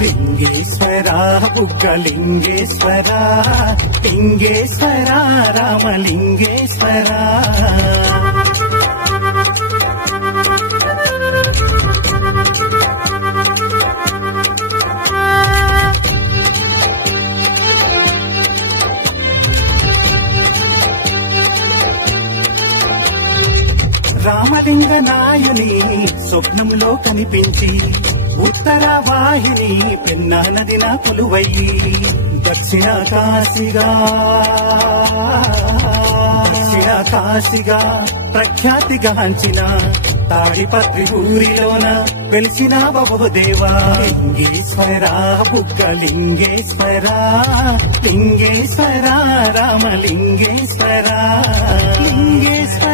లింగేశ్వర బుగ్గలింగేశ్వర లింగేశ్వర రామలింగేశ్వర రామలింగ నాయుని స్వప్నంలో కనిపించి ఉత్తర వాహిని పెన్నా నదిన కొలువయ్యి దక్షిణ కాశీగా ప్రఖ్యాతిగాంచిన తాడిపత్రి ఊరిలోన వెలిసిన బహుదేవా లింగేశ్వర బుగ్గలింగేశ్వర లింగేశ్వర రామలింగేశ్వర లింగేశ్వర